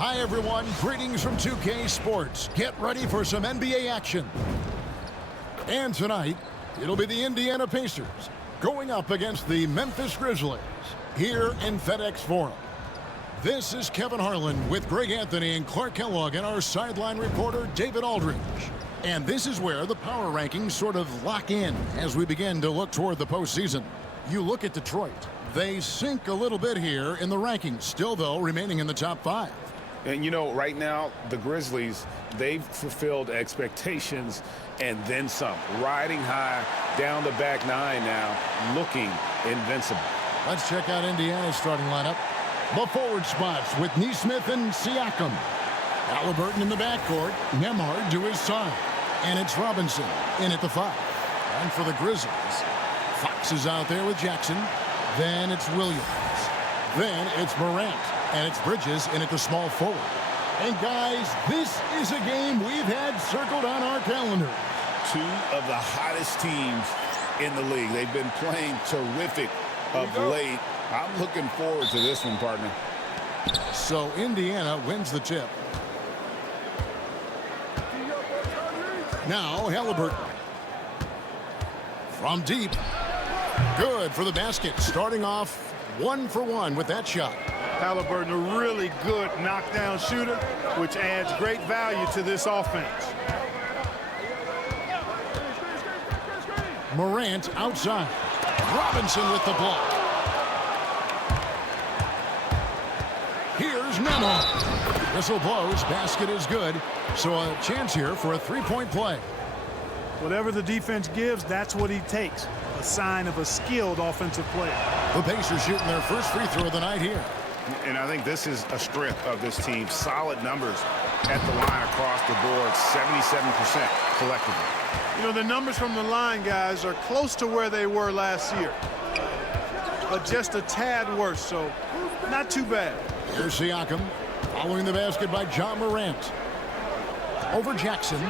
Hi, everyone. Greetings from 2K Sports. Get ready for some NBA action. And tonight, it'll be the Indiana Pacers going up against the Memphis Grizzlies here in FedEx Forum. This is Kevin Harlan with Greg Anthony and Clark Kellogg and our sideline reporter, David Aldridge. And this is where the power rankings sort of lock in as we begin to look toward the postseason. You look at Detroit. They sink a little bit here in the rankings, still, though, remaining in the top 5. And, you know, right now, the Grizzlies, they've fulfilled expectations and then some. Riding high down the back 9 now, looking invincible. Let's check out Indiana's starting lineup. The forward spots with Nesmith and Siakam. Halliburton in the backcourt, Nembhard to his side. And it's Robinson in at the 5. And for the Grizzlies, Fox is out there with Jackson. Then it's Williams. Then it's Morant. And it's Bridges in at the small forward. And guys, this is a game we've had circled on our calendar. Two of the hottest teams in the league. They've been playing terrific of late. I'm looking forward to this one, partner. So Indiana wins the tip. Now Halliburton. From deep. Good for the basket. Starting off 1 for 1 with that shot. Halliburton, a really good knockdown shooter, which adds great value to this offense. Morant outside. Robinson with the block. Here's Nembhard. Whistle blows. Basket is good. So a chance here for a three-point play. Whatever the defense gives, that's what he takes. A sign of a skilled offensive player. The Pacers shooting their first free throw of the night here. And I think this is a strength of this team. Solid numbers at the line across the board. 77% collectively. You know, the numbers from the line, guys, are close to where they were last year. But just a tad worse, so not too bad. Here's Siakam. Following the basket by John Morant. Over Jackson.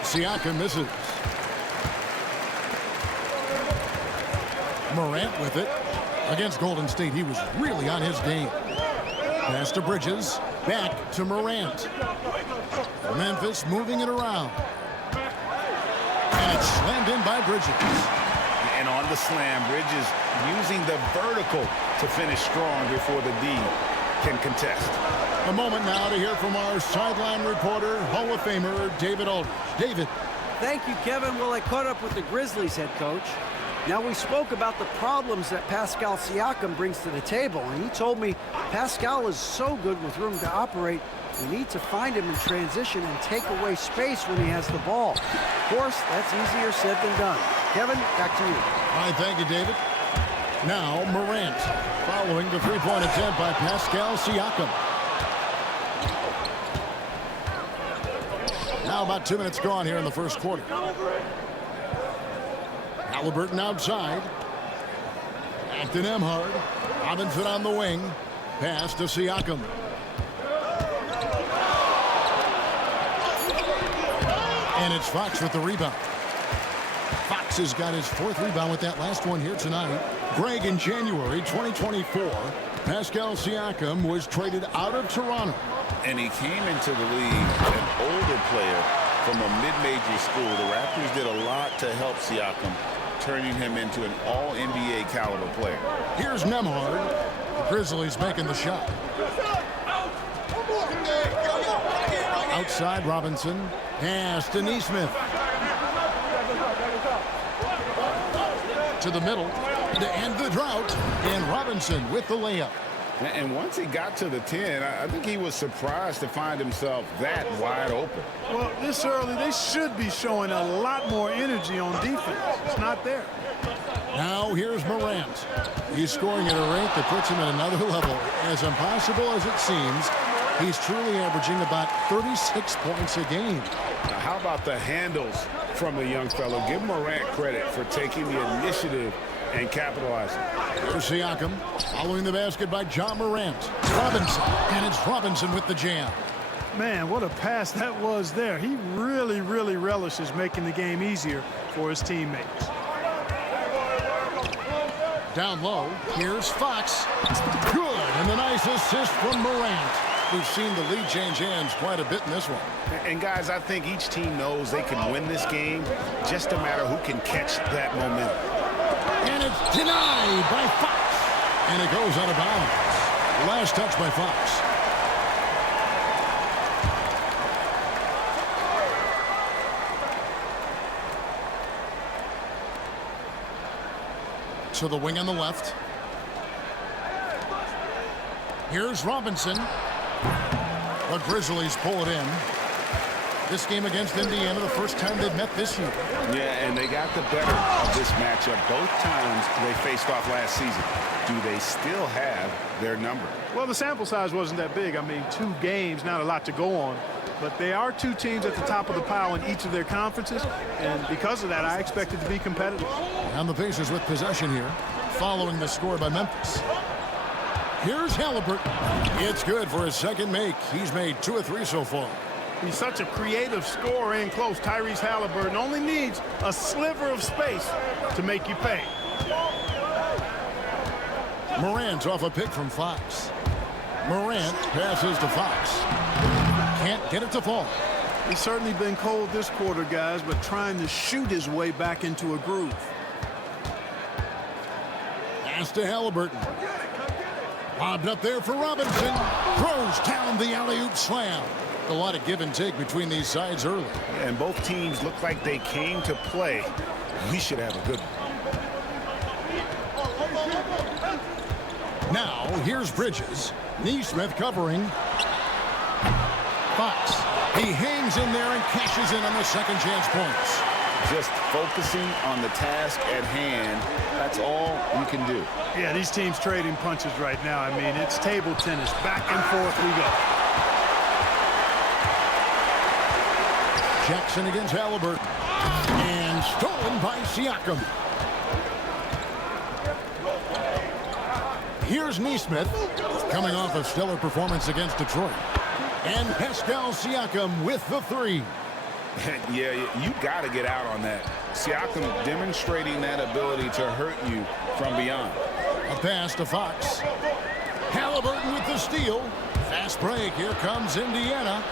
Siakam misses. Morant with it. Against Golden State, he was really on his game. Pass to Bridges. Back to Morant. Memphis moving it around. And it's slammed in by Bridges. And on the slam, Bridges using the vertical to finish strong before the D can contest. A moment now to hear from our sideline reporter, Hall of Famer David Aldridge. David. Thank you, Kevin. Well, I caught up with the Grizzlies head coach. Now, we spoke about the problems that Pascal Siakam brings to the table, and he told me Pascal is so good with room to operate, we need to find him in transition and take away space when he has the ball. Of course, that's easier said than done. Kevin, back to you. All right, thank you, David. Now, Morant, following the three-point attempt by Pascal Siakam. Now about 2 minutes gone here in the first quarter. Halliburton outside. Back to Nembhard. Robinson on the wing. Pass to Siakam. And it's Fox with the rebound. Fox has got his 4th rebound with that last one here tonight. Greg, in January 2024, Pascal Siakam was traded out of Toronto. And he came into the league an older player from a mid-major school. The Raptors did a lot to help Siakam, turning him into an all-NBA caliber player. Here's Nembhard. The Grizzlies making the shot. Outside Robinson. Pass to Nesmith. To the middle. To end the drought. And Robinson with the layup. And once he got to the 10, I think he was surprised to find himself that wide open. Well, this early, they should be showing a lot more energy on defense. It's not there. Now here's Morant. He's scoring at a rate that puts him at another level. As impossible as it seems, he's truly averaging about 36 points a game. Now, how about the handles from the young fellow? Give Morant credit for taking the initiative and capitalizing. Here's Siakam, following the basket by John Morant. Robinson, and it's Robinson with the jam. Man, what a pass that was there. He really, really relishes making the game easier for his teammates. Down low, here's Fox. Good, and the nice assist from Morant. We've seen the lead change hands quite a bit in this one. And guys, I think each team knows they can win this game, just a matter who can catch that momentum. And it's denied by Fox. And it goes out of bounds. Last touch by Fox. To the wing on the left. Here's Robinson. The Grizzlies pull it in. This game against Indiana, the first time they've met this year. Yeah, and they got the better of this matchup both times they faced off last season. Do they still have their number? Well, the sample size wasn't that big. I mean, 2 games, not a lot to go on. But they are 2 teams at the top of the pile in each of their conferences. And because of that, I expect it to be competitive. And the Pacers with possession here, following the score by Memphis. Here's Halliburton. It's good for his second make. He's made 2 of 3 so far. He's such a creative scorer in close. Tyrese Halliburton only needs a sliver of space to make you pay. Morant off a pick from Fox. Morant passes to Fox. Can't get it to fall. He's certainly been cold this quarter, guys, but trying to shoot his way back into a groove. Pass to Halliburton. Lobbed up there for Robinson. Throws down the alley-oop slam. A lot of give and take between these sides early. And both teams look like they came to play. We should have a good one. Now, here's Bridges. Neesmith covering. Fox. He hangs in there and cashes in on the second chance points. Just focusing on the task at hand. That's all you can do. Yeah, these teams trading punches right now. I mean, it's table tennis. Back and forth we go. Jackson against Halliburton. And stolen by Siakam. Here's Neesmith, coming off a stellar performance against Detroit. And Pascal Siakam with the 3. Yeah, you got to get out on that. Siakam demonstrating that ability to hurt you from beyond. A pass to Fox. Halliburton with the steal. Fast break. Here comes Indiana.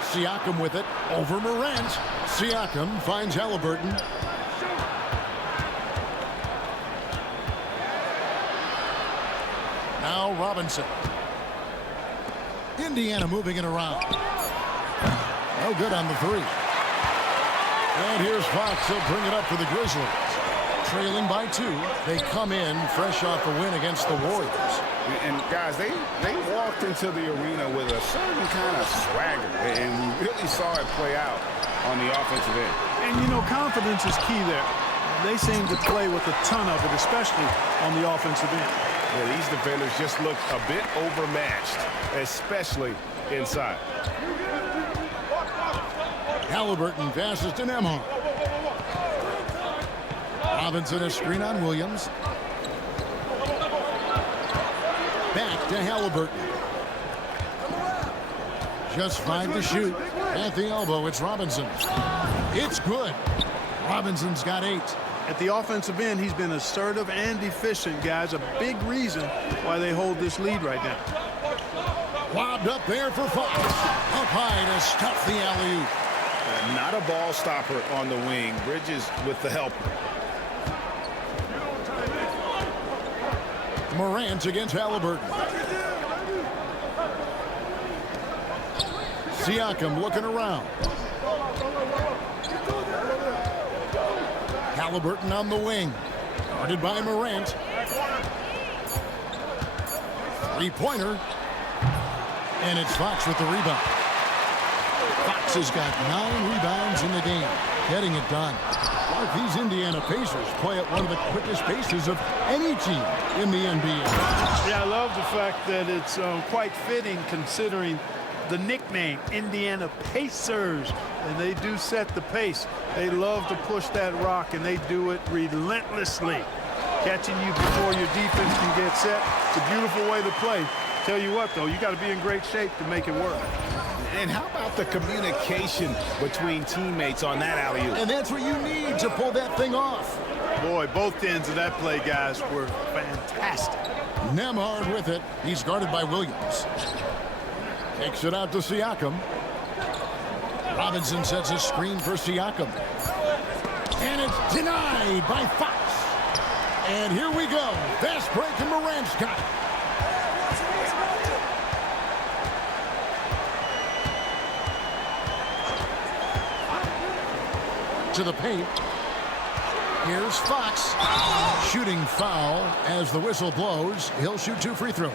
Siakam with it over Morant. Siakam finds Halliburton. Now Robinson. Indiana moving it around. No good on the 3. And here's Fox. He'll bring it up for the Grizzlies. Trailing by 2. They come in fresh off the win against the Warriors. And guys, they walked into the arena with a certain kind of swagger, and we really saw it play out on the offensive end. And, you know, confidence is key there. They seem to play with a ton of it, especially on the offensive end. Yeah, these defenders just look a bit overmatched, especially inside. Halliburton passes to Nembhard. Robinson a screen on Williams. Back to Halliburton. Just 5 to shoot. At the elbow, it's Robinson. It's good. Robinson's got 8. At the offensive end, he's been assertive and efficient, guys. A big reason why they hold this lead right now. Lobbed up there for Fox. Up high to stuff the alley-oop. Not a ball stopper on the wing. Bridges with the help. Morant against Halliburton. Siakam looking around. Halliburton on the wing. Guarded by Morant. 3-pointer. And it's Fox with the rebound. Fox has got 9 rebounds in the game. Getting it done. Mark, these Indiana Pacers play at one of the quickest paces of any team in the NBA. Yeah, I love the fact that it's quite fitting considering the nickname, Indiana Pacers. And they do set the pace. They love to push that rock, and they do it relentlessly. Catching you before your defense can get set. It's a beautiful way to play. Tell you what, though, you got to be in great shape to make it work. And how about the communication between teammates on that alley-oop? And that's what you need to pull that thing off. Boy, both ends of that play, guys, were fantastic. Nembhard with it. He's guarded by Williams. Takes it out to Siakam. Robinson sets a screen for Siakam. And it's denied by Fox. And here we go. Fast break, and Morant's got it. To the paint. Here's Fox. Shooting foul as the whistle blows. He'll shoot 2 free throws.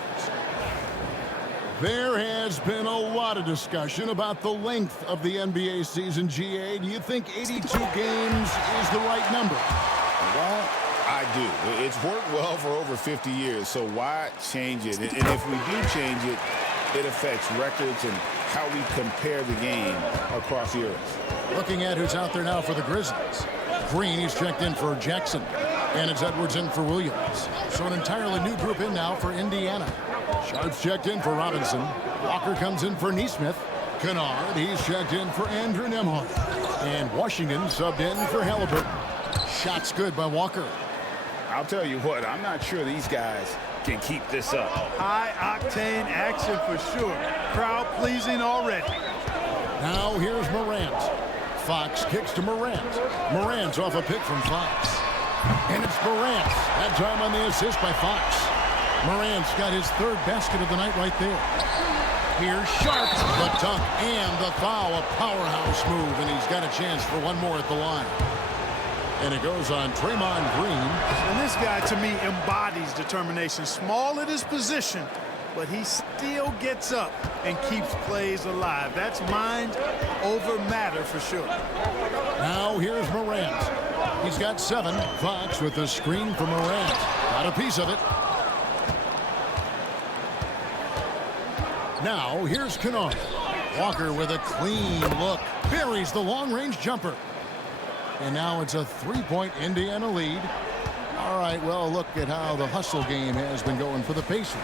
There has been a lot of discussion about the length of the NBA season, GA. Do you think 82 games is the right number? Well, I do. It's worked well for over 50 years, so why change it? And if we do change it, it affects records and how we compare the game across eras. Looking at who's out there now for the Grizzlies. Green, he's checked in for Jackson. And it's Edwards in for Williams. So an entirely new group in now for Indiana. Sharp's checked in for Robinson. Walker comes in for Nesmith. Kennard, he's checked in for Andrew Nembhard. And Washington subbed in for Halliburton. Shots good by Walker. I'll tell you what, I'm not sure these guys can keep this up. High-octane action for sure. Crowd-pleasing already. Now here's Morant. Fox kicks to Morant. Morant's off a pick from Fox. And it's Morant. That time on the assist by Fox. Morant's got his 3rd basket of the night right there. Here's Sharp. The dunk and the foul. A powerhouse move, and he's got a chance for one more at the line. And it goes on Draymond Green. And this guy, to me, embodies determination. Small at his position, but he still gets up and keeps plays alive. That's mind over matter for sure. Now here's Morant. He's got 7. Fox with the screen for Morant. Got a piece of it. Now here's Kennard. Walker with a clean look. Buries the long-range jumper. And now it's a 3-point Indiana lead. All right, well, look at how the hustle game has been going for the Pacers.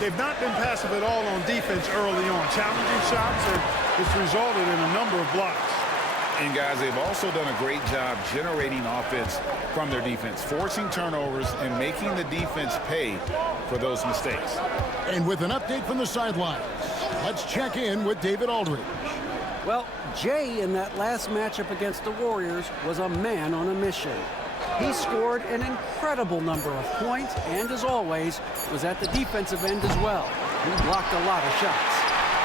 They've not been passive at all on defense early on. Challenging shots, and it's resulted in a number of blocks. And, guys, they've also done a great job generating offense from their defense, forcing turnovers and making the defense pay for those mistakes. And with an update from the sidelines, let's check in with David Aldridge. Well, Jay in that last matchup against the Warriors was a man on a mission. He scored an incredible number of points and, as always, was at the defensive end as well. He blocked a lot of shots.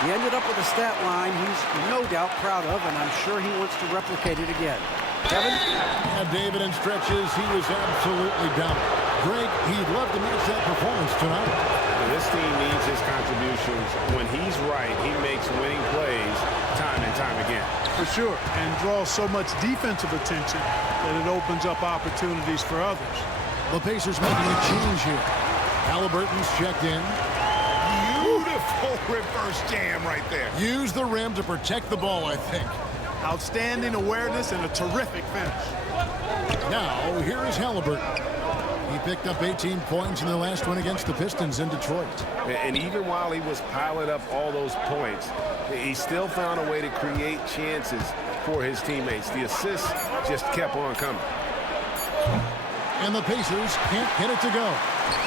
He ended up with a stat line he's no doubt proud of, and I'm sure he wants to replicate it again. Kevin? Yeah, David, in stretches, he was absolutely dominant. Greg, he'd love to match that performance tonight. This team needs his contributions. When he's right, he makes winning plays time and time again. For sure, and draws so much defensive attention that it opens up opportunities for others. The Pacers making a change here. Halliburton's checked in. Beautiful reverse jam right there. Use the rim to protect the ball, I think. Outstanding awareness and a terrific finish. Now, here is Halliburton. He picked up 18 points in the last one against the Pistons in Detroit. And even while he was piling up all those points, he still found a way to create chances for his teammates. The assists just kept on coming. And the Pacers can't get it to go.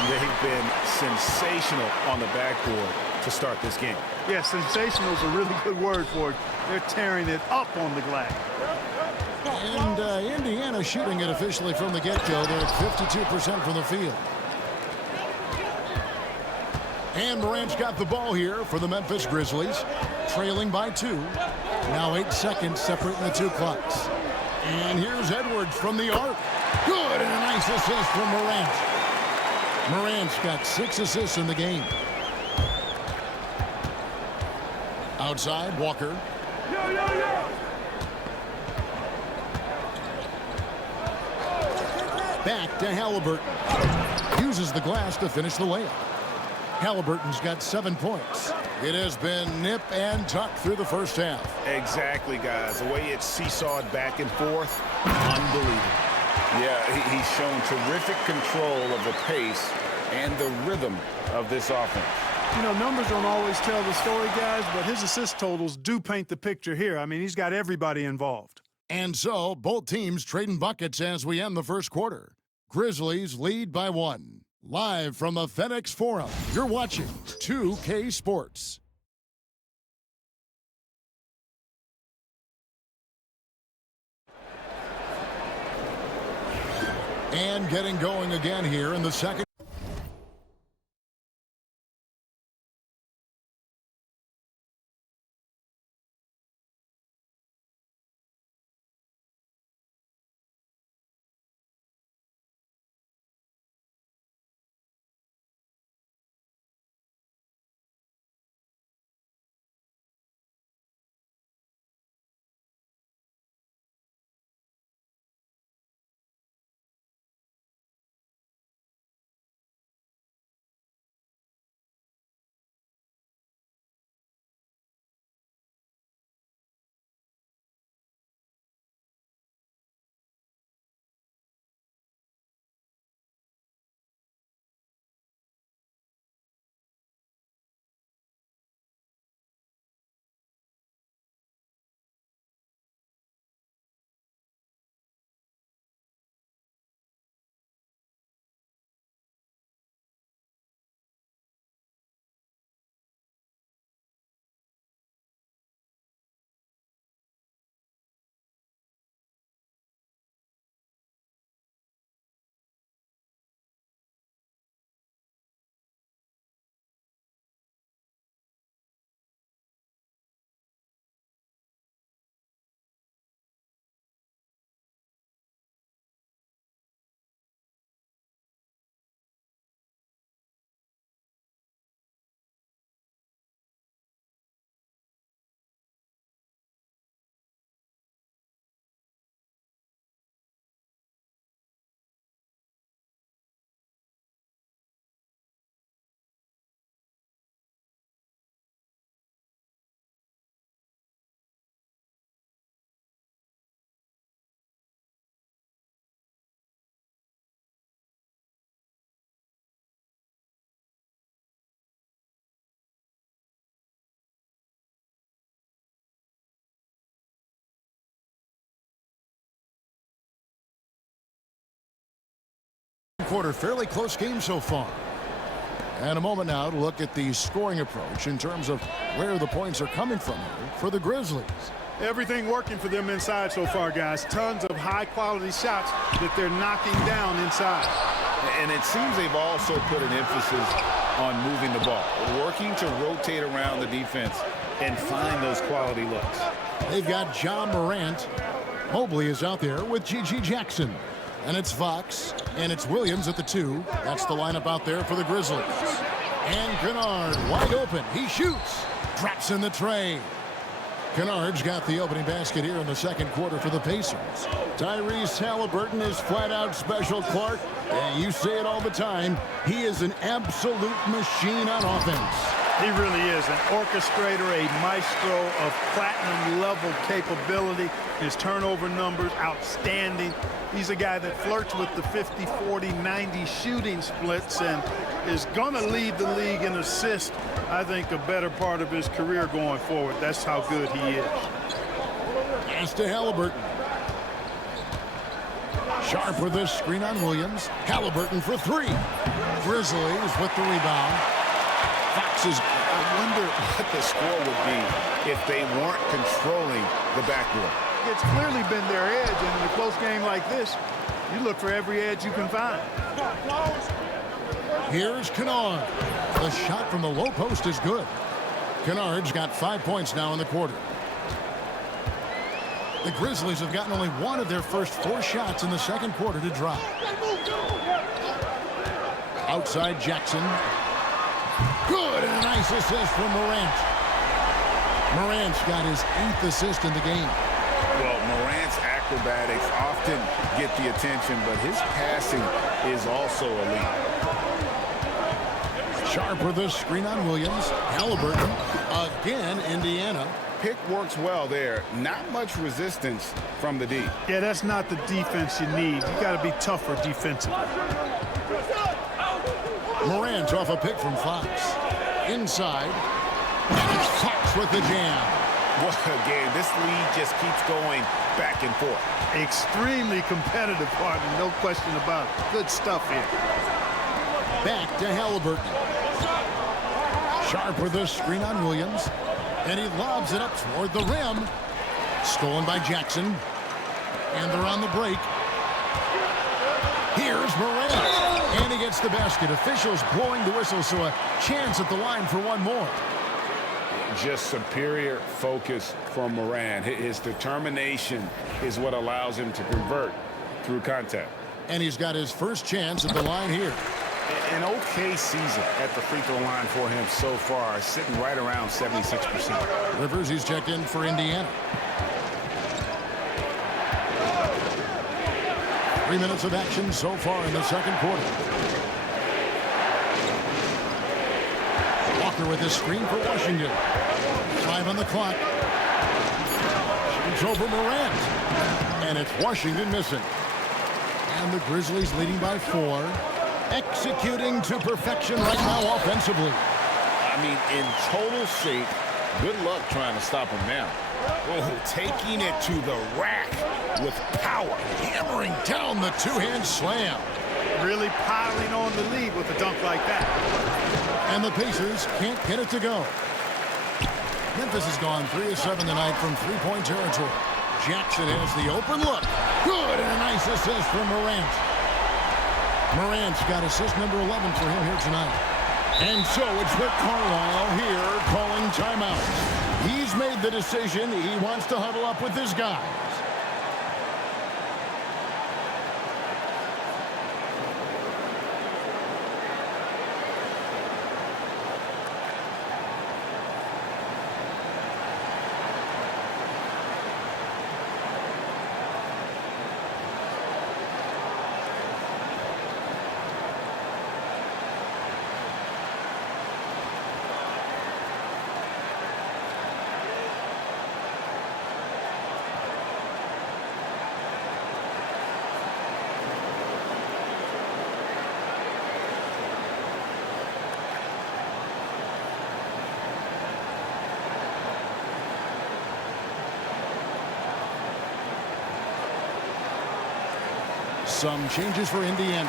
They've been sensational on the backboard to start this game. Yeah, sensational is a really good word for it. They're tearing it up on the glass. And Indiana shooting it officially from the get-go. They're at 52% from the field. And Morant's got the ball here for the Memphis Grizzlies, trailing by 2. Now 8 seconds separating the 2 clocks. And here's Edwards from the arc. Good, and a nice assist from Morant. Morant's got 6 assists in the game. Outside, Walker. Back to Halliburton. Uses the glass to finish the layup. Halliburton's got 7 points. It has been nip and tuck through the first half. Exactly, guys. The way it's seesawed back and forth, unbelievable. Yeah, he's shown terrific control of the pace and the rhythm of this offense. You know, numbers don't always tell the story, guys, but his assist totals do paint the picture here. I mean, he's got everybody involved. And so, both teams trading buckets as we end the first quarter. Grizzlies lead by 1. Live from the FedEx Forum, you're watching 2K Sports. And getting going again here in the second. Quarter, fairly close game so far. And a moment now to look at the scoring approach in terms of where the points are coming from here for the Grizzlies. Everything working for them inside so far, guys. Tons of high-quality shots that they're knocking down inside. And it seems they've also put an emphasis on moving the ball, working to rotate around the defense and find those quality looks. They've got John Morant. Mobley is out there with G.G. Jackson. And it's Fox, and it's Williams at the 2. That's the lineup out there for the Grizzlies. And Kennard wide open. He shoots. Drops in the tray. Kennard's got the opening basket here in the second quarter for the Pacers. Tyrese Halliburton is flat out special, Clark. And you say it all the time. He is an absolute machine on offense. He really is an orchestrator, a maestro of platinum-level capability. His turnover numbers, outstanding. He's a guy that flirts with the 50, 40, 90 shooting splits and is going to lead the league in assists, I think, a better part of his career going forward. That's how good he is. Pass to Halliburton. Sharp with this screen on Williams. Halliburton for 3. Grizzlies with the rebound. I wonder what the score would be if they weren't controlling the backboard. It's clearly been their edge, and in a close game like this, you look for every edge you can find. Here's Kennard. The shot from the low post is good. Kennard's got 5 points now in the quarter. The Grizzlies have gotten only one of their first 4 shots in the second quarter to drop. Outside Jackson. Good, and a nice assist from Morant. Morant's got his 8th assist in the game. Well, Morant's acrobatics often get the attention, but his passing is also elite. Sharp with the screen on Williams. Halliburton. Again, Indiana. Pick works well there. Not much resistance from the D. Yeah, that's not the defense you need. You got to be tougher defensively. Morant off a pick from Fox. Inside. And it's Fox with the jam. What a game. This lead just keeps going back and forth. Extremely competitive, partner, no question about it. Good stuff here. Back to Halliburton. Sharp with a screen on Williams. And he lobs it up toward the rim. Stolen by Jackson. And they're on the break. Here's Morant. And he gets the basket. Officials blowing the whistle, so a chance at the line for one more. Just superior focus from Morant. His determination is what allows him to convert through contact. And he's got his first chance at the line here. An okay season at the free throw line for him so far, sitting right around 76%. Rivers, he's checked in for Indiana. 3 minutes of action so far in the second quarter. Walker with his screen for Washington. 5 on the clock. Shoots over Morant. And it's Washington missing. And the Grizzlies leading by 4. Executing to perfection right now offensively. I mean, in total shape, good luck trying to stop him now. Oh, taking it to the rack with power. Hammering down the two-hand slam. Really piling on the lead with a dunk like that. And the Pacers can't get it to go. Memphis has gone 3 of 7 tonight from three-point territory. Jackson has the open look. Good, and a nice assist from Morant. Morant's got assist number 11 for him here tonight. And so it's Rick Carlisle here calling timeout. He's made the decision. He wants to huddle up with his guys. Some changes for Indiana.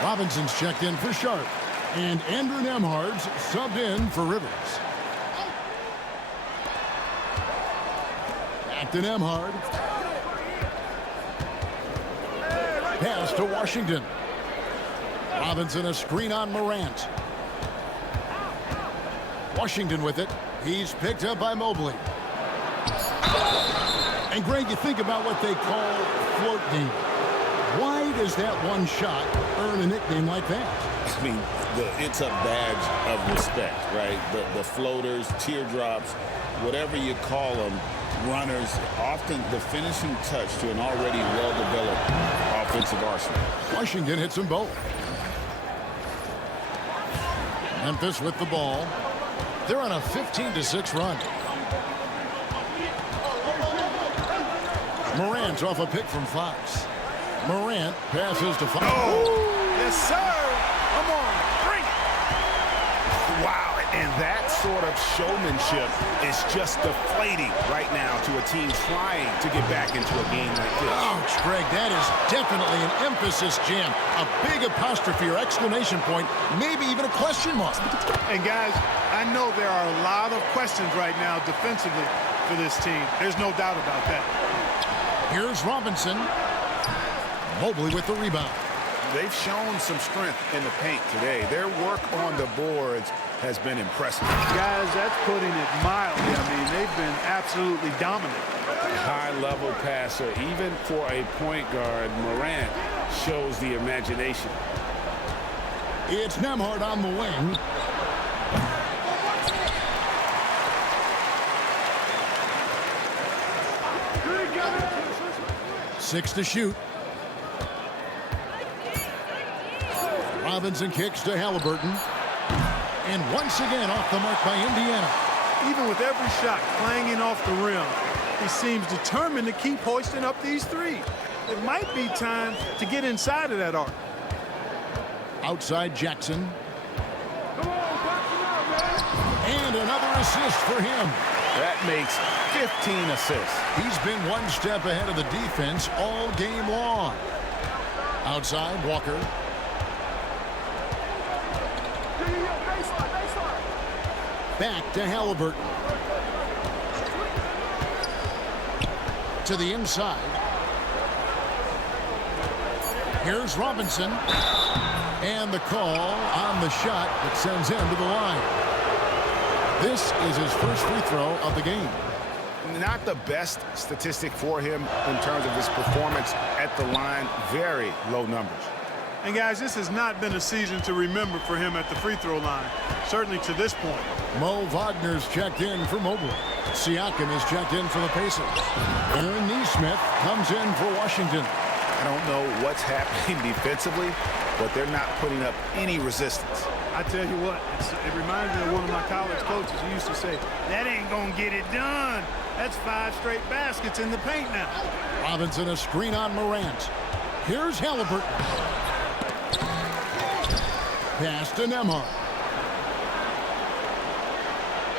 Robinson's checked in for Sharp. And Andrew Nembhard's subbed in for Rivers. Back to Nembhard. Pass to Washington. Robinson a screen on Morant. Washington with it. He's picked up by Mobley. And Greg, you think about what they call float game. Why does that one shot earn a nickname like that? I mean, it's a badge of respect, right? The floaters, teardrops, whatever you call them, runners, often the finishing touch to an already well-developed offensive arsenal. Washington hits them both. Memphis with the ball. They're on a 15-6 run. Morant off a pick from Fox. Morant passes to Fox. Oh, yes, sir. Come on, bring it. Wow, and that sort of showmanship is just deflating right now to a team trying to get back into a game like this. Ouch, Greg, that is definitely an emphasis jam. A big apostrophe or exclamation point, maybe even a question mark. And guys, I know there are a lot of questions right now defensively for this team. There's no doubt about that. Here's Robinson. Mobley with the rebound. They've shown some strength in the paint today. Their work on the boards has been impressive. Guys, that's putting it mildly. I mean, they've been absolutely dominant. High-level passer, even for a point guard. Morant shows the imagination. It's Nembhard on the wing. Six to shoot. Robinson kicks to Halliburton. And once again off the mark by Indiana. Even with every shot clanging off the rim, he seems determined to keep hoisting up these threes. It might be time to get inside of that arc. Outside Jackson. And another assist for him. That makes 15 assists. He's been one step ahead of the defense all game long. Outside, Walker. Back to Halliburton. To the inside. Here's Robinson. And the call on the shot that sends him to the line. This is his first free throw of the game. Not the best statistic for him in terms of his performance at the line. Very low numbers. And guys, this has not been a season to remember for him at the free throw line, certainly to this point. Mo Wagner's checked in for Mobley. Siakam is checked in for the Pacers. Aaron Nesmith comes in for Washington. I don't know what's happening defensively, but they're not putting up any resistance. I tell you what, it reminds me of one of my college coaches who used to say, that ain't going to get it done. That's 5 straight baskets in the paint now. Robinson a screen on Morant. Here's Halliburton. Pass to Nembhard.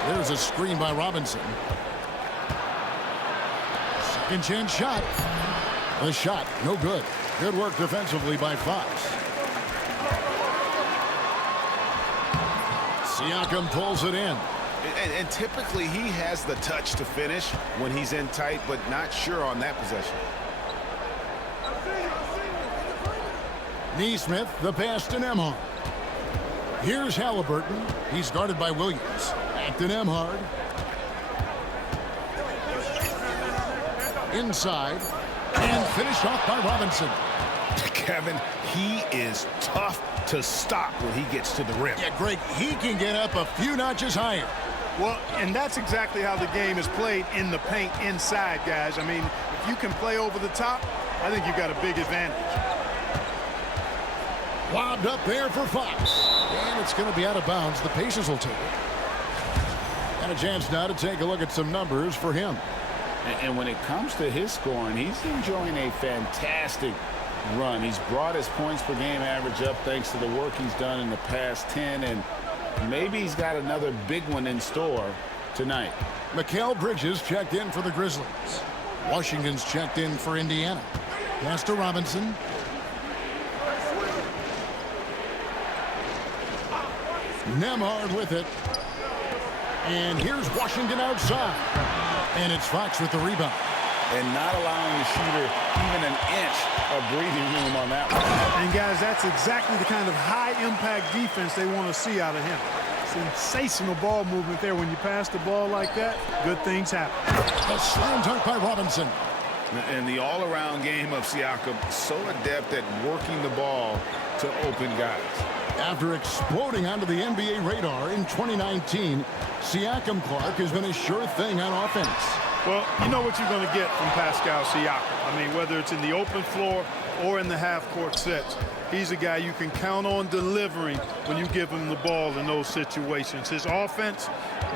There's a screen by Robinson. Second chance shot. The shot, no good. Good work defensively by Fox. Siakam pulls it in. And typically he has the touch to finish when he's in tight, but not sure on that possession. Nesmith, the pass to Nembhard. Here's Halliburton. He's guarded by Williams. Back to Nembhard. Inside. And finished off by Robinson. Kevin, he is tough to stop when he gets to the rim. Yeah, Greg, he can get up a few notches higher. Well, and that's exactly how the game is played in the paint inside, guys. I mean, if you can play over the top, I think you've got a big advantage. Lobbed up there for Fox. And it's going to be out of bounds. The Pacers will take it. And a chance now to take a look at some numbers for him. And when it comes to his scoring, he's enjoying a fantastic run. He's brought his points per game average up thanks to the work he's done in the past 10, and maybe he's got another big one in store tonight. Mikal Bridges checked in for the Grizzlies. Washington's checked in for Indiana. Pass to Robinson. Nembhard with it. And here's Washington outside. And it's Fox with the rebound. And not allowing the shooter even an inch of breathing room on that one. And guys, that's exactly the kind of high-impact defense they want to see out of him. Sensational ball movement there. When you pass the ball like that, good things happen. A slam dunk by Robinson. And the all-around game of Siakam, so adept at working the ball to open guys. After exploding onto the NBA radar in 2019, Siakam Clark has been a sure thing on offense. Well, you know what you're going to get from Pascal Siakam. I mean, whether it's in the open floor or in the half-court sets, he's a guy you can count on delivering when you give him the ball in those situations. His offense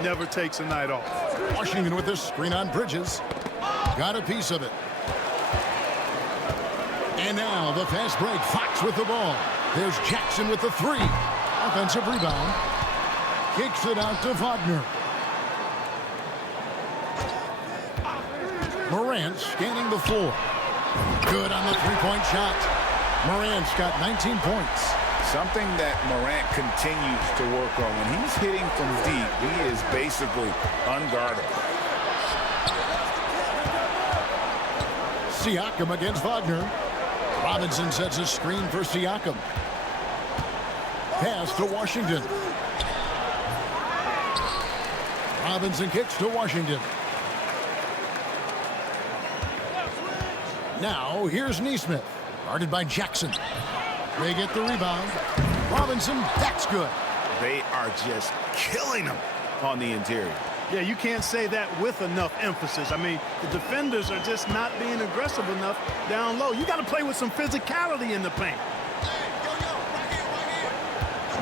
never takes a night off. Washington with this screen on Bridges. Got a piece of it. And now the fast break. Fox with the ball. There's Jackson with the three. Offensive rebound. Kicks it out to Wagner. Morant scanning the floor. Good on the three-point shot. Morant's got 19 points. Something that Morant continues to work on. When he's hitting from deep, he is basically unguardable. Siakam against Wagner. Robinson sets a screen for Siakam. Pass to Washington. Robinson kicks to Washington. Now, here's Nesmith, guarded by Jackson. They get the rebound. Robinson, that's good. They are just killing him on the interior. Yeah, you can't say that with enough emphasis. I mean, the defenders are just not being aggressive enough down low. You got to play with some physicality in the paint.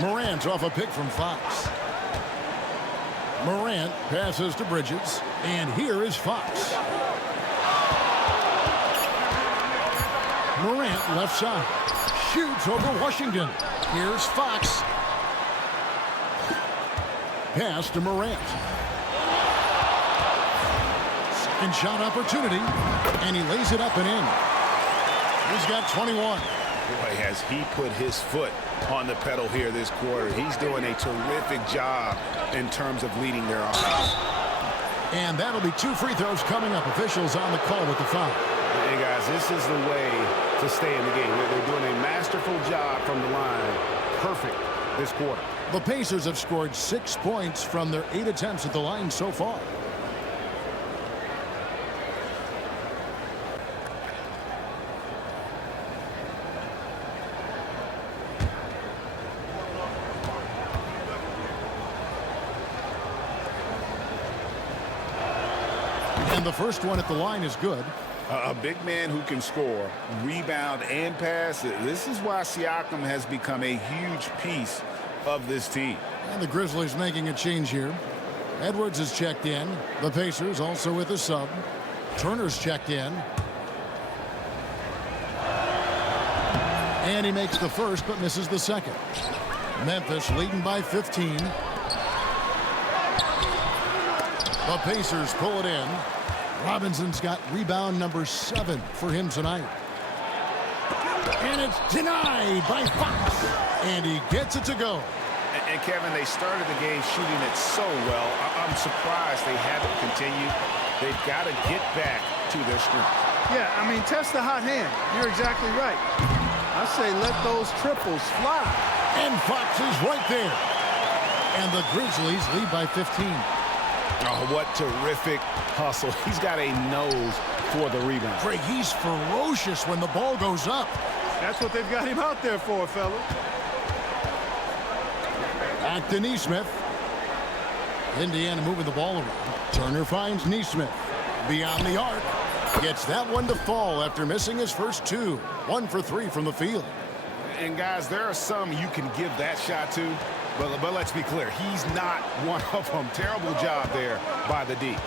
Morant off a pick from Fox. Morant passes to Bridges, and here is Fox. Morant left side. Shoots over Washington. Here's Fox. Pass to Morant. Second shot opportunity, and he lays it up and in. He's got 21. Boy, has he put his foot on the pedal here this quarter. He's doing a terrific job in terms of leading their offense. And that'll be 2 free throws coming up. Officials on the call with the foul. Hey, guys, this is the way to stay in the game. They're doing a masterful job from the line. Perfect this quarter. The Pacers have scored 6 points from their 8 attempts at the line so far. And the first one at the line is good. A big man who can score, rebound, and pass. This is why Siakam has become a huge piece of this team. And the Grizzlies making a change here. Edwards is checked in. The Pacers also with a sub. Turner's checked in. And he makes the first but misses the second. Memphis leading by 15. The Pacers pull it in. Robinson's got rebound number 7 for him tonight. And it's denied by Fox. And he gets it to go. And Kevin, they started the game shooting it so well. I'm surprised they haven't continued. They've got to get back to their strength. Yeah, I mean, test the hot hand. You're exactly right. I say let those triples fly. And Fox is right there. And the Grizzlies lead by 15. Oh, what terrific hustle. He's got a nose for the rebound. Craig, he's ferocious when the ball goes up. That's what they've got him out there for, fella. Back to Nesmith. Indiana moving the ball around. Turner finds Nesmith. Beyond the arc. Gets that one to fall after missing his first 2. 1 for 3 from the field. And, guys, there are some you can give that shot to. But let's be clear, he's not one of them. Terrible job there by the D.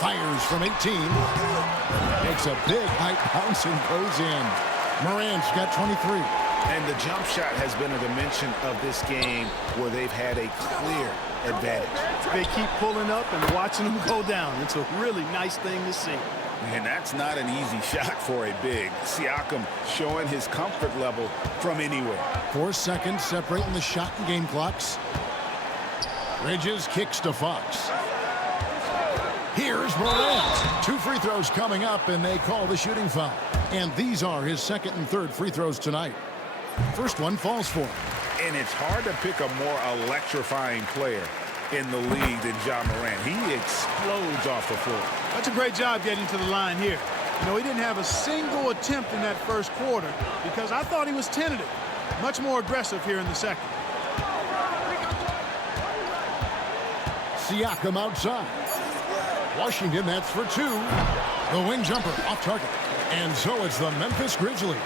Fires from 18. Makes a big height bounce and goes in. Morant's got 23. And the jump shot has been a dimension of this game where they've had a clear advantage. They keep pulling up and watching them go down. It's a really nice thing to see. And that's not an easy shot for a big. Siakam showing his comfort level from anywhere. 4 seconds separating the shot and game clocks. Bridges kicks to Fox. Here's Morant. 2 free throws coming up, and they call the shooting foul. And these are his second and third free throws tonight. First one falls for him. And it's hard to pick a more electrifying player in the league than Ja Morant. He explodes off the floor. That's a great job getting to the line here. You know, he didn't have a single attempt in that first quarter because I thought he was tentative. Much more aggressive here in the second. Siakam outside. Washington, that's for 2. The wing jumper off target. And so it's the Memphis Grizzlies.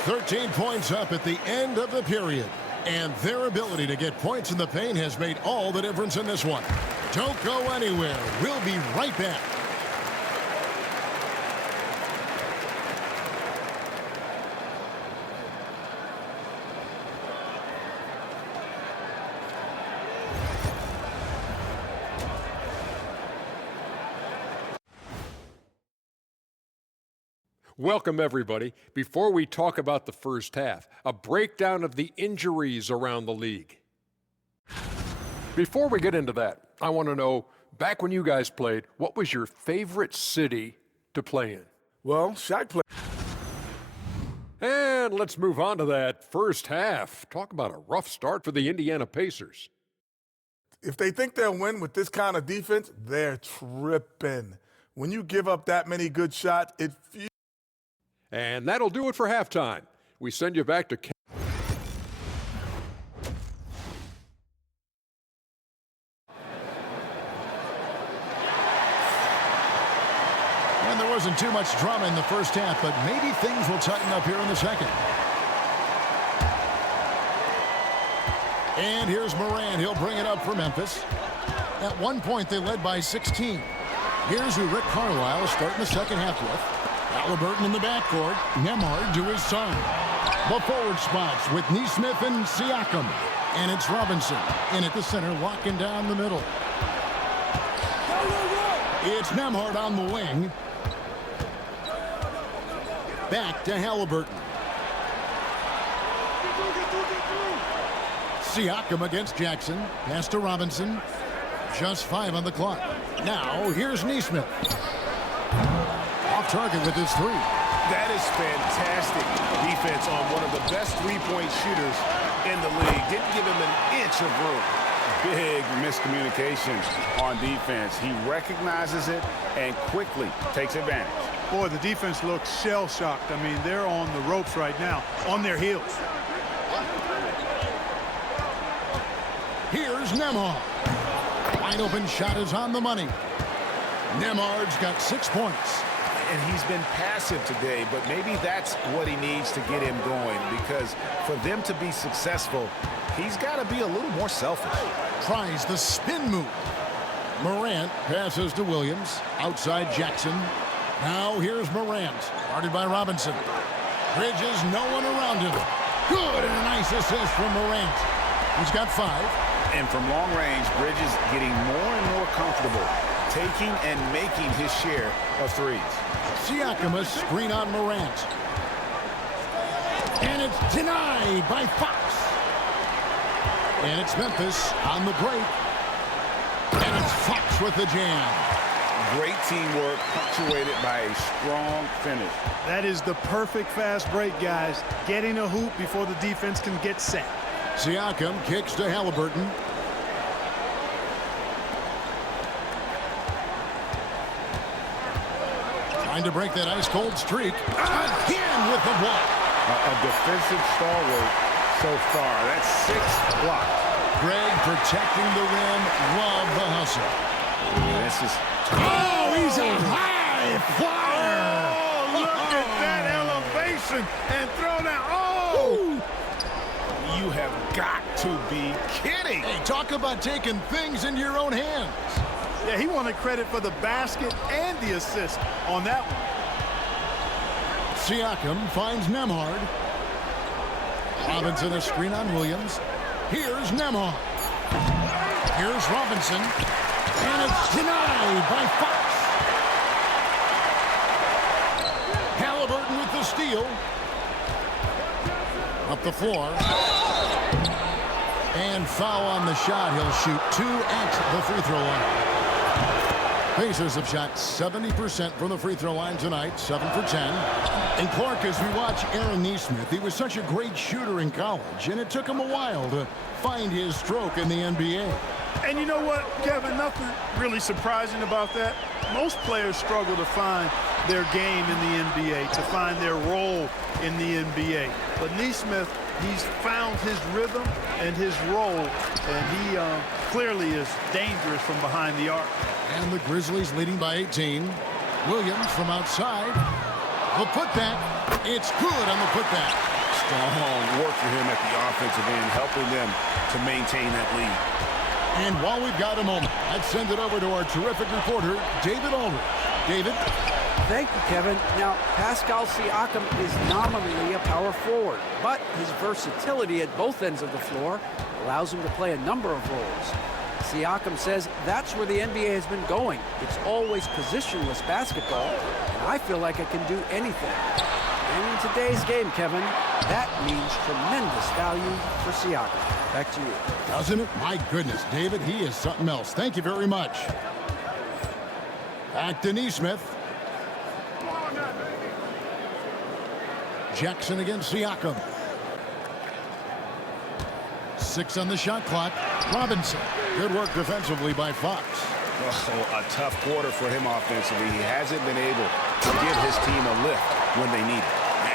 13 points up at the end of the period. And their ability to get points in the paint has made all the difference in this one. Don't go anywhere. We'll be right back. Welcome, everybody. Before we talk about the first half, a breakdown of the injuries around the league. Before we get into that, I want to know, back when you guys played, what was your favorite city to play in? Well, Shaq played. And let's move on to that first half. Talk about a rough start for the Indiana Pacers. If they think they'll win with this kind of defense, they're tripping. When you give up that many good shots, it feels. And that'll do it for halftime. We send you back to... And there wasn't too much drama in the first half, but maybe things will tighten up here in the second. And here's Morant. He'll bring it up for Memphis. At one point, they led by 16. Here's who Rick Carlisle starting the second half with. Halliburton in the backcourt. Nembhard to his son. The forward spots with Nesmith and Siakam. And it's Robinson in at the center, locking down the middle. It's Nembhard on the wing. Back to Halliburton. Siakam against Jackson. Pass to Robinson. Just 5 on the clock. Now, here's Nesmith. Off target with his 3. That is fantastic defense on one of the best three-point shooters in the league. Didn't give him an inch of room. Big miscommunication on defense. He recognizes it and quickly takes advantage. Boy, the defense looks shell-shocked. I mean, they're on the ropes right now, on their heels. Here's Nembhard. Wide open shot is on the money. Nembhard's got 6 points. And he's been passive today, but maybe that's what he needs to get him going, because for them to be successful, he's got to be a little more selfish. Tries the spin move. Morant passes to Williams. Outside Jackson. Now here's Morant. Guarded by Robinson. Bridges, no one around him. Good, and a nice assist from Morant. He's got 5. And from long range, Bridges getting more and more comfortable, taking and making his share of threes. Siakam, a screen on Morant. And it's denied by Fox. And it's Memphis on the break. And it's Fox with the jam. Great teamwork, punctuated by a strong finish. That is the perfect fast break, guys. Getting a hoop before the defense can get set. Siakam kicks to Halliburton. Trying to break that ice-cold streak. Again with the block. A defensive stalwart so far. That's 6 blocks. Greg protecting the rim. Love the hustle. This is... Oh, he's a high flyer. Oh, look at that elevation and throw that. Oh! You have got to be kidding. Hey, talk about taking things into your own hands. Yeah, he wanted credit for the basket and the assist on that one. Siakam finds Nembhard. Robinson a screen on Williams. Here's Nembhard. Here's Robinson. And it's denied by Fox. Halliburton with the steal. Up the floor. And foul on the shot. He'll shoot 2 at the free throw line. Pacers have shot 70% from the free throw line tonight, 7 for 10. And Clark, as we watch Aaron Nesmith, he was such a great shooter in college, and it took him a while to find his stroke in the NBA. And you know what, Kevin, nothing really surprising about that. Most players struggle to find their game in the NBA, to find their role in the NBA. But Nesmith, he's found his rhythm and his role, and he clearly is dangerous from behind the arc. And the Grizzlies leading by 18. Williams from outside. The putback. It's good on the putback. Strong work for him at the offensive end, helping them to maintain that lead. And while we've got a moment, let's send it over to our terrific reporter, David Aldridge. David? Thank you, Kevin. Now, Pascal Siakam is nominally a power forward, but his versatility at both ends of the floor allows him to play a number of roles. Siakam says that's where the NBA has been going. It's always positionless basketball, and I feel like I can do anything. And in today's game, Kevin, that means tremendous value for Siakam. Back to you. Doesn't it? My goodness, David, he is something else. Thank you very much. Back to Nesmith. Jackson against Siakam. 6 on the shot clock. Robinson. Good work defensively by Fox. Oh, a tough quarter for him offensively. He hasn't been able to give his team a lift when they need it.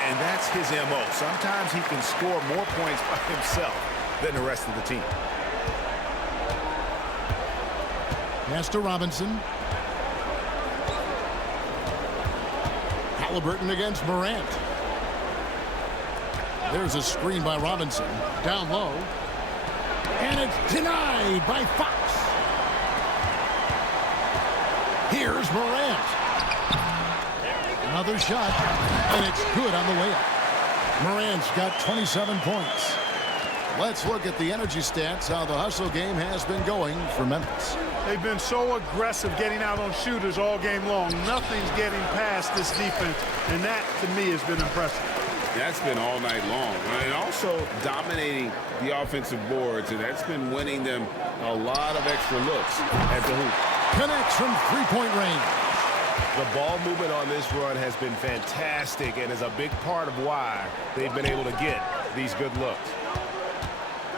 And that's his MO. Sometimes he can score more points by himself than the rest of the team. Pass to Robinson. Halliburton against Morant. There's a screen by Robinson. Down low. And it's denied by Fox. Here's Morant. Another shot. And it's good on the layup. Morant's got 27 points. Let's look at the energy stats, how the hustle game has been going for Memphis. They've been so aggressive getting out on shooters all game long. Nothing's getting past this defense, and that, to me, has been impressive. That's been all night long. And also dominating the offensive boards, and that's been winning them a lot of extra looks at the hoop. Connects from three-point range. The ball movement on this run has been fantastic and is a big part of why they've been able to get these good looks.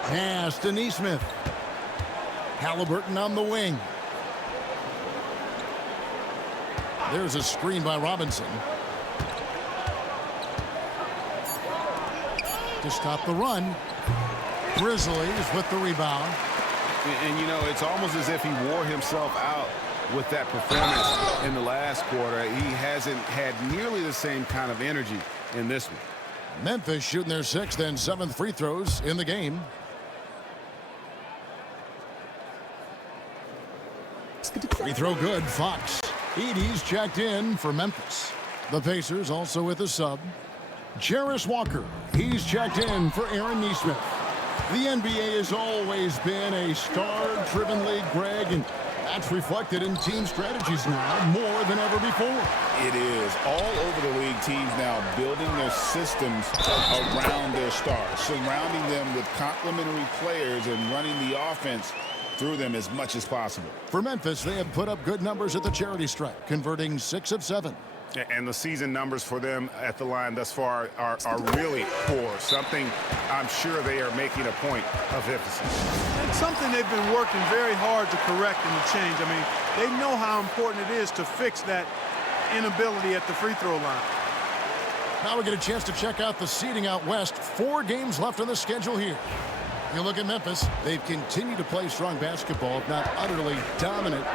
Pass to Neesmith. Halliburton on the wing. There's a screen by Robinson. To stop the run. Grizzlies with the rebound. And, you know, it's almost as if he wore himself out with that performance in the last quarter. He hasn't had nearly the same kind of energy in this one. Memphis shooting their 6th and 7th free throws in the game. Free throw good, Fox. Edey's checked in for Memphis. The Pacers also with a sub. Jarris Walker, he's checked in for Aaron Neesmith. The NBA has always been a star-driven league, Greg, and that's reflected in team strategies now more than ever before. It is. All over the league, teams now building their systems around their stars, surrounding them with complementary players and running the offense through them as much as possible. For Memphis, they have put up good numbers at the charity stripe, converting 6 of 7. And the season numbers for them at the line thus far are really poor, something I'm sure they are making a point of emphasis. It's something they've been working very hard to correct and to change. I mean, they know how important it is to fix that inability at the free throw line. Now we get a chance to check out the seeding out west. 4 games left on the schedule here. You look at Memphis, they've continued to play strong basketball, if not utterly dominant,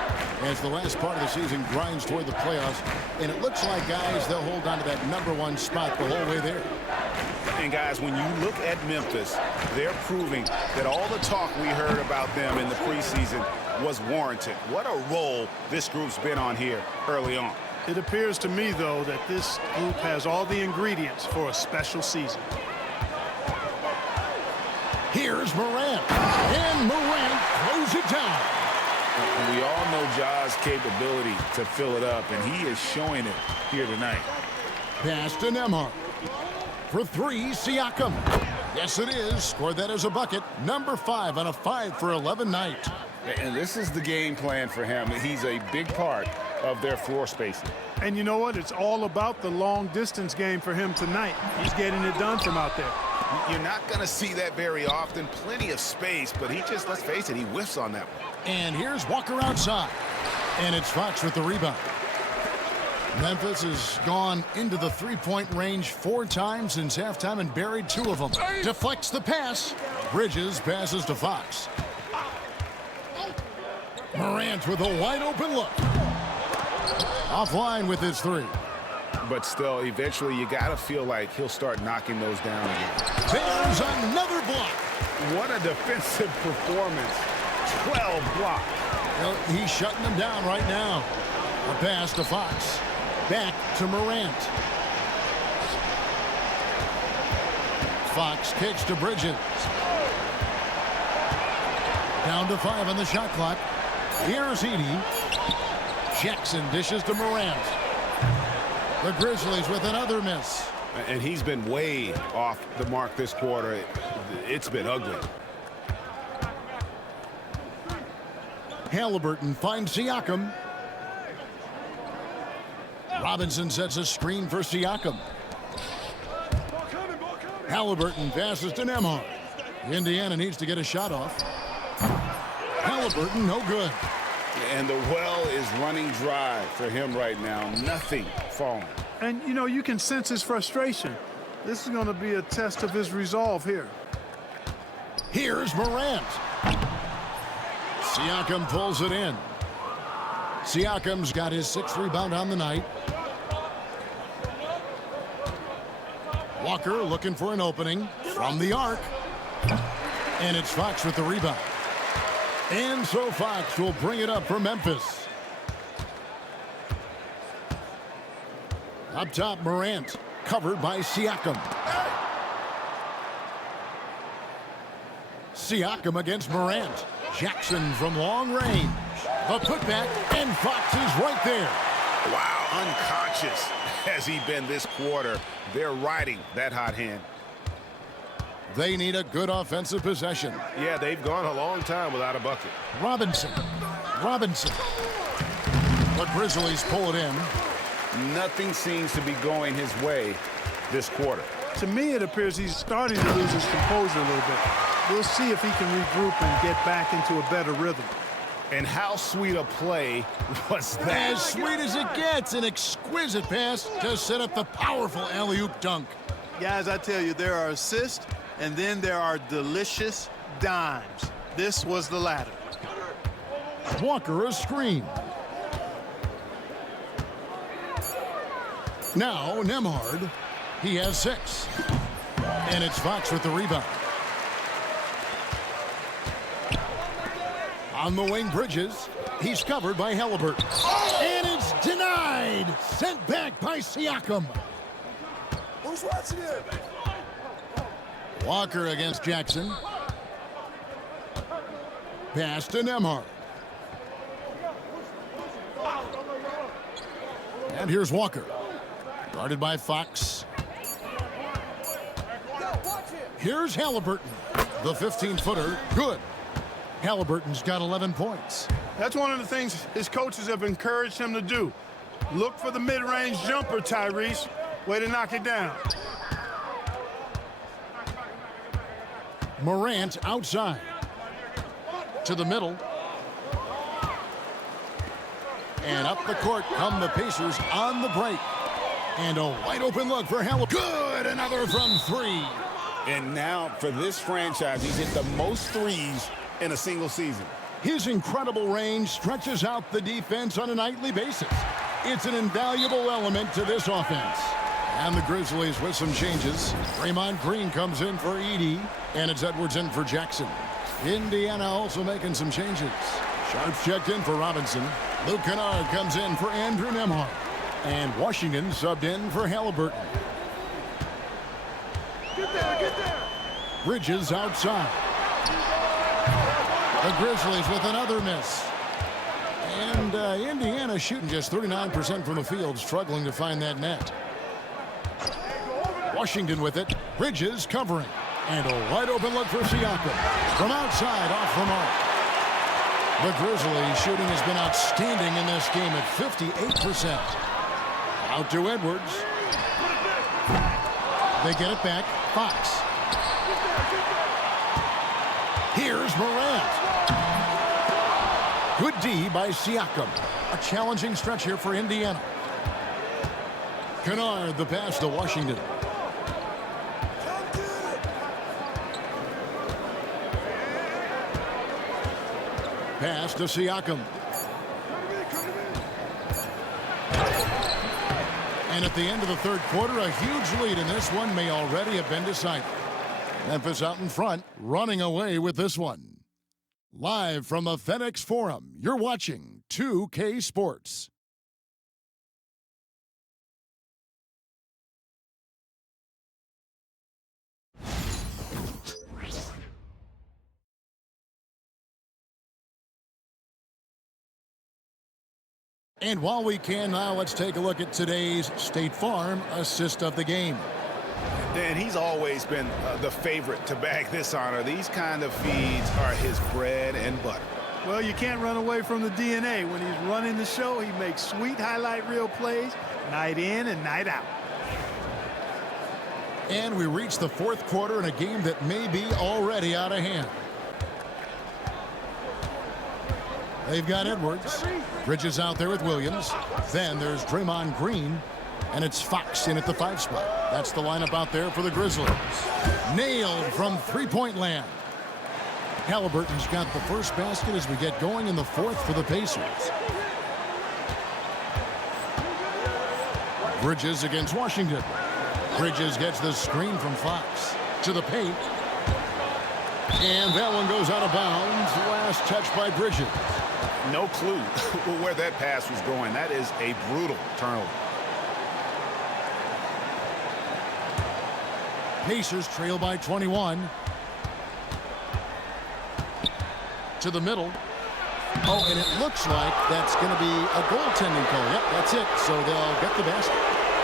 as the last part of the season grinds toward the playoffs. And it looks like, guys, they'll hold on to that #1 spot the whole way there. And, guys, when you look at Memphis, they're proving that all the talk we heard about them in the preseason was warranted. What a role this group's been on here early on. It appears to me, though, that this group has all the ingredients for a special season. Here's Morant, and Morant throws it down. And we all know Ja's capability to fill it up, and he is showing it here tonight. Pass to Nembhard. For 3, Siakam. Yes, it is. Scored that as a bucket. Number 5 on a 5 for 11 night. And this is the game plan for him. He's a big part of their floor spacing. And you know what? It's all about the long-distance game for him tonight. He's getting it done from out there. You're not going to see that very often. Plenty of space, but he just, let's face it, he whiffs on that one. And here's Walker outside. And it's Fox with the rebound. Memphis has gone into the three-point range 4 times since halftime and buried 2 of them. Deflects the pass. Bridges passes to Fox. Morant with a wide-open look. Offline with his 3. But still, eventually, you got to feel like he'll start knocking those down again. There's another block. What a defensive performance. 12 blocks. Well, he's shutting them down right now. A pass to Fox. Back to Morant. Fox kicks to Bridges. Down to 5 on the shot clock. Here's Edey. Jackson dishes to Morant. The Grizzlies with another miss. And he's been way off the mark this quarter. It's been ugly. Halliburton finds Siakam. Robinson sets a screen for Siakam. Halliburton passes to Nembhard. Indiana needs to get a shot off. Halliburton, no good. And the well is running dry for him right now. Nothing falling. And, you know, you can sense his frustration. This is going to be a test of his resolve here. Here's Morant. Siakam pulls it in. Siakam's got his 6th rebound on the night. Walker looking for an opening from the arc. And it's Fox with the rebound. And so Fox will bring it up for Memphis. Up top, Morant, covered by Siakam. Siakam against Morant. Jackson from long range. The putback, and Fox is right there. Wow, unconscious has he been this quarter. They're riding that hot hand. They need a good offensive possession. Yeah, they've gone a long time without a bucket. Robinson. The Grizzlies pull it in. Nothing seems to be going his way this quarter. To me, it appears he's starting to lose his composure a little bit. We'll see if he can regroup and get back into a better rhythm. And how sweet a play was that? As sweet as it gets, an exquisite pass to set up the powerful alley-oop dunk. Guys, I tell you, there are assists, and then there are delicious dimes. This was the latter. Walker a screen. Now Nembhard. He has 6. And it's Fox with the rebound. On the wing, Bridges. He's covered by Halliburton. And it's denied. Sent back by Siakam. Who's watching it? Walker against Jackson. Pass to Nembhard. And here's Walker. Guarded by Fox. Here's Halliburton. The 15-footer, good. Halliburton's got 11 points. That's one of the things his coaches have encouraged him to do. Look for the mid-range jumper, Tyrese. Way to knock it down. Morant outside. To the middle. And up the court come the Pacers on the break. And a wide open look for Halliburton. Good, another from 3. And now for this franchise, he's hit the most threes in a single season. His incredible range stretches out the defense on a nightly basis. It's an invaluable element to this offense. And the Grizzlies with some changes. Draymond Green comes in for Edey, and it's Edwards in for Jackson. Indiana also making some changes. Sharps checked in for Robinson. Luke Kennard comes in for Andrew Nembhard. And Washington subbed in for Halliburton. Get there. Bridges outside. The Grizzlies with another miss. And Indiana shooting just 39% from the field, struggling to find that net. Washington with it. Bridges covering. And a wide open look for Siakam. From outside, off the mark. The Grizzlies shooting has been outstanding in this game at 58%. Out to Edwards. They get it back. Fox. Here's Morant. Good D by Siakam. A challenging stretch here for Indiana. Kennard, the pass to Washington. Pass to Siakam. And at the end of the third quarter, a huge lead in this one may already have been decided. Memphis out in front, running away with this one. Live from the FedEx Forum, you're watching 2K Sports. And while we can now, let's take a look at today's State Farm assist of the game. Dan, he's always been the favorite to bag this honor. These kind of feeds are his bread and butter. Well, you can't run away from the DNA. When he's running the show, he makes sweet highlight reel plays night in and night out. And we reach the fourth quarter in a game that may be already out of hand. They've got Edwards. Bridges out there with Williams. Then there's Draymond Green. And it's Fox in at the 5 spot. That's the lineup out there for the Grizzlies. Nailed from three-point land. Halliburton's got the first basket as we get going in the fourth for the Pacers. Bridges against Washington. Bridges gets the screen from Fox to the paint. And that one goes out of bounds. Last touch by Bridges. No clue where that pass was going. That is a brutal turnover. Pacers trail by 21. To the middle. Oh, and it looks like that's going to be a goaltending call. Yep, that's it. So they'll get the basket.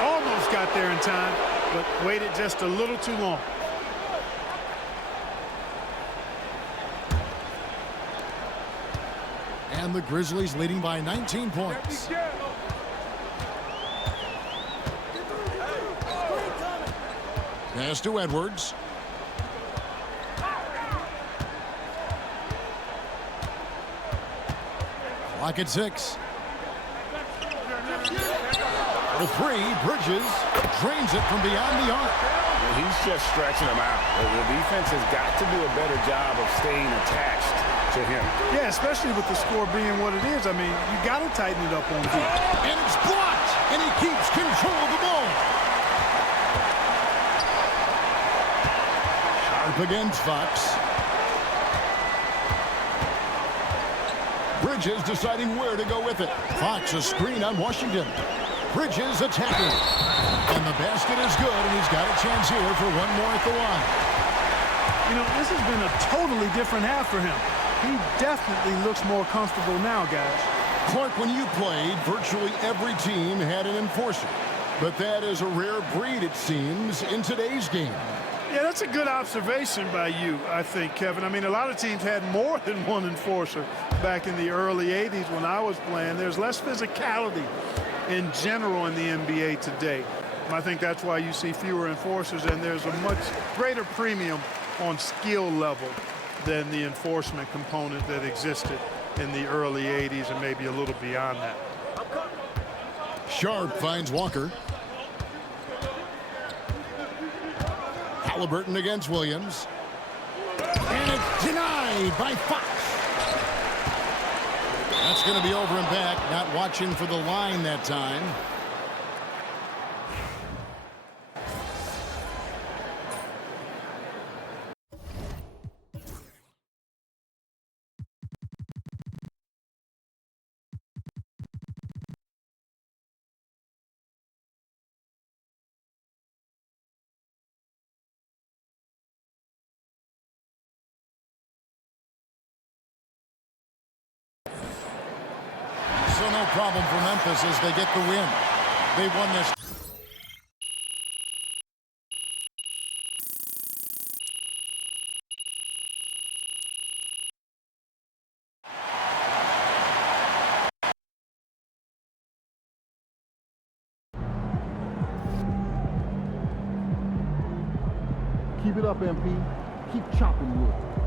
Almost got there in time, but waited just a little too long. And the Grizzlies leading by 19 points. Pass to Edwards. Clock at 6. The three, Bridges drains it from beyond the arc. Well, he's just stretching them out. The defense has got to do a better job of staying attached to him. Yeah, especially with the score being what it is. I mean, you got to tighten it up on defense. And it's blocked, and he keeps control of the ball. Sharp against Fox. Bridges deciding where to go with it. Fox a screen on Washington. Bridges attacking. And the basket is good, and he's got a chance here for one more at the line. You know, this has been a totally different half for him. He definitely looks more comfortable now, guys. Clark, when you played, virtually every team had an enforcer. But that is a rare breed, it seems, in today's game. Yeah, that's a good observation by you, I think, Kevin. I mean, a lot of teams had more than one enforcer back in the early 80s when I was playing. There's less physicality in general in the NBA today. I think that's why you see fewer enforcers, and there's a much greater premium on skill level than the enforcement component that existed in the early 80s and maybe a little beyond that. Sharp finds Walker. Halliburton against Williams. And it's denied by Fox. That's going to be over and back. Not watching for the line that time. So no problem for Memphis as they get the win. They won this. Keep it up, MP. Keep chopping wood.